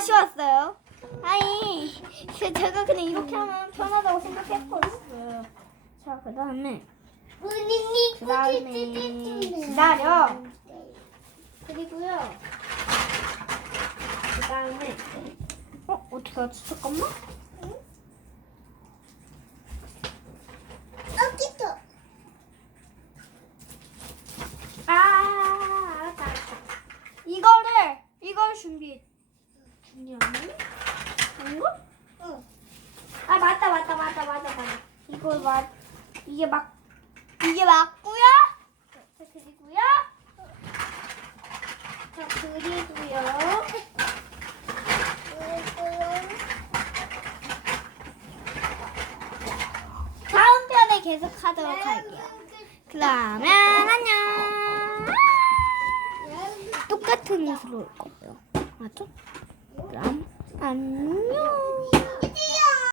다시 왔어요. 아니, 제- 제가 그냥 이렇게 하면 편하다고 생각했거든요. 자, 그 다음에, 그 다음에, 기다려. 그리고요. 그 다음에, 어, 어떻게 하지? 잠깐만. 아, 알았다, 알았다. 이거를, 이걸 준비, 준비하네? 아닌가? 아, 맞다, 맞다, 맞다, 맞다, 맞다. 이거 맞, 이게 막, 이게 맞고요. 자, 그리고요. 자, 그리고요. 다음 편에 계속 하도록 할게요. 그러면 안녕. 똑같은 옷으로 올 거예요. 맞죠? 그럼 안녕.